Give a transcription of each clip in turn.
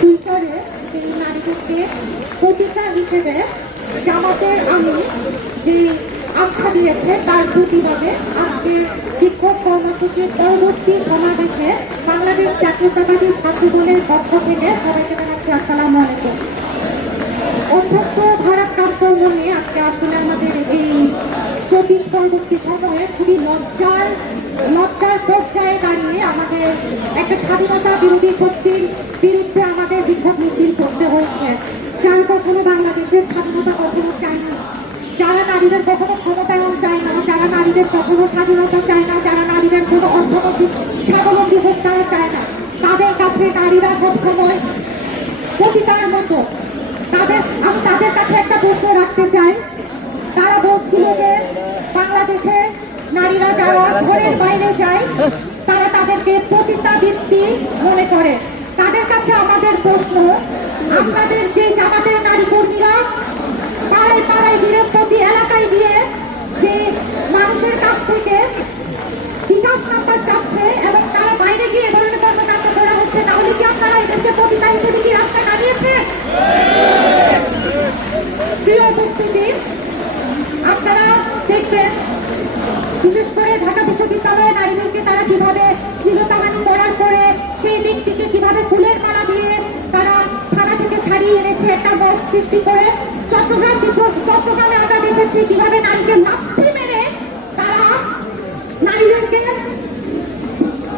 টুইটারে এই নারীদেরকে প্রতিকার হিসেবে জামাতের আমি যে আখ্যা দিয়েছে তার প্রতিবাদে আজকের বিক্ষোভ কর্মসূচির পরবর্তী সমাবেশে বাংলাদেশ জাতীয়তাবাদী ছাত্র দলের পক্ষ থেকে সবাইকে জানাচ্ছি আসসালামু আলাইকুম। অধ্যক্ষ ভারাক্রান্ত মনে আজকে আসলে আমাদের এই 24 পরবর্তী সময়ে খুবই লজ্জার পর্যায়ে দাঁড়িয়ে আমাদের একটা স্বাধীনতা বিরোধী শক্তির বিরুদ্ধে আমাদের বিক্ষোভ মিছিল করতে হয়েছে। যারা কখনো বাংলাদেশের স্বাধীনতা কখনো চায় না, যারা নারীদের কখনো ক্ষমতায়ন চায় না, যারা নারীদের কখনো স্বাধীনতা চায় না, যারা নারীদের কোনো অর্থনৈতিক স্বাবলম্বী হোক তারা চায় না, তাদের কাছে নারীরা সবসময় প্রতিকার মতো। আমি তাদের কাছে একটা প্রশ্ন রাখতে চাই। তারা বলছিল যে বাংলাদেশে নারীরা যারা ঘরের বাইরে যায় তারা তাদেরকে পতিতাবৃত্তি মনে করে। তাদের কাছে আমাদের প্রশ্ন, আপনাদের যে জামাতের নারী কর্মীরা পাড়ায় পাড়ায় বীরপ্রতি এলাকায় গিয়ে যে মানুষের কাছ থেকে বিকাশ নাম্বার চাচ্ছে এবং তারা বাইরে গিয়ে এ ধরনের কর্মকাণ্ড করা হচ্ছে, তাহলে কি আপনারা এদেরকে পতিতা হিসেবে কি রাস্তা দাঁড়িয়েছেন? প্রিয় উপস্থিতি, আপনারা দেখবেন বিশেষ করে ঢাকা বিশ্ববিদ্যালয়ে নারীদেরকে তারা কিভাবে গৃহতাহানি করার পরে সেই ব্যক্তিকে কিভাবে ফুলের মালা দিয়ে তারা থানা থেকে ছাড়িয়ে এনেছে একটা মত সৃষ্টি করে। চট্টগ্রামে আমরা দেখেছি কিভাবে নারীকে লাথি মেরে তারা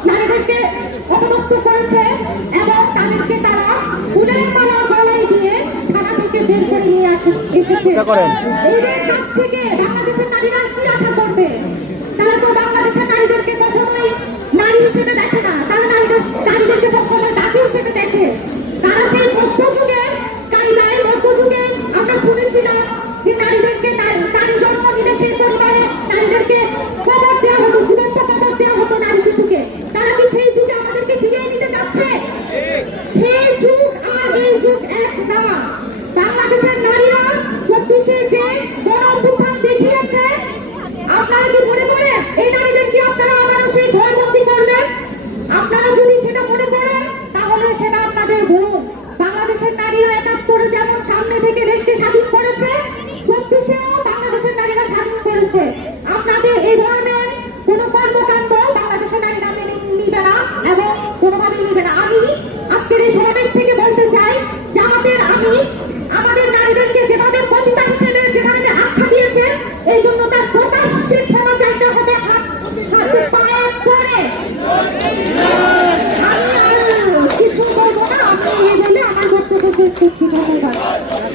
নারীদেরকে অপদস্থ করেছে এবং তাদেরকে তারা ফুলের মালা গলায় দিয়ে থানা থেকে বের করে নিয়ে এসেছে। এদের কাছ থেকে বাংলাদেশের নারীরা কি আশা করবে? তারা তো বাংলাদেশের নারীদেরকে কখনোই নারী হিসেবে দেখে না, তারা নারীদেরকে সবসময় দাসী হিসেবে দেখে। তারা সেই মধ্যযুগের কায়দায় মধ্যযুগে আমরা শুনেছিলাম যে নারীদেরকে নারী জন্ম নিলে সেই পরিবারে নারীদেরকে কবর দেওয়া হতো, জীবন্ত কবর দেওয়া হতো নারী শিশুকে। তারা কি সেই যুগে আমাদেরকে ফিরিয়ে নিতে চাচ্ছে? সেই যুগ আর এই যুগ এক না। বাংলাদেশের নারীরা 24-এ যে গণ অভ্যুত্থান দেখিয়েছে, আপনারা কি মনে করেন এই নারীদের কি আপনারা আবারও সেই ঘরবন্দি করবেন? আপনারা যদি সেটা মনে করেন তাহলে সেটা আপনাদের ভুল। বাংলাদেশের নারীরা 71-এ যেমন সামনে থেকে দেশকে স্বাধীন করেছে, 24-এও বাংলাদেশের নারীরা স্বাধীন করেছে। আপনাদের এই ধরনের কোন কর্মকাণ্ড বাংলাদেশের নারীরা মেনে নিবে না এবং কোনোভাবেই নিবে না। আমি আজকের এই সমাবেশ থেকে বলতে চাই, জামাতের আমি আমাদের নারীদেরকে যেভাবে পতিতা হিসেবে যেভাবে আখ্যা দিয়েছে, এই জন্য তার প্রকাশ্যে ক্ষমা চাইতে হবে হাতে পায়ে পড়ে। আমি আর কিছু বলবো না, আমি এই বলে আমার বক্তব্য শেষ করছি। ধন্যবাদ।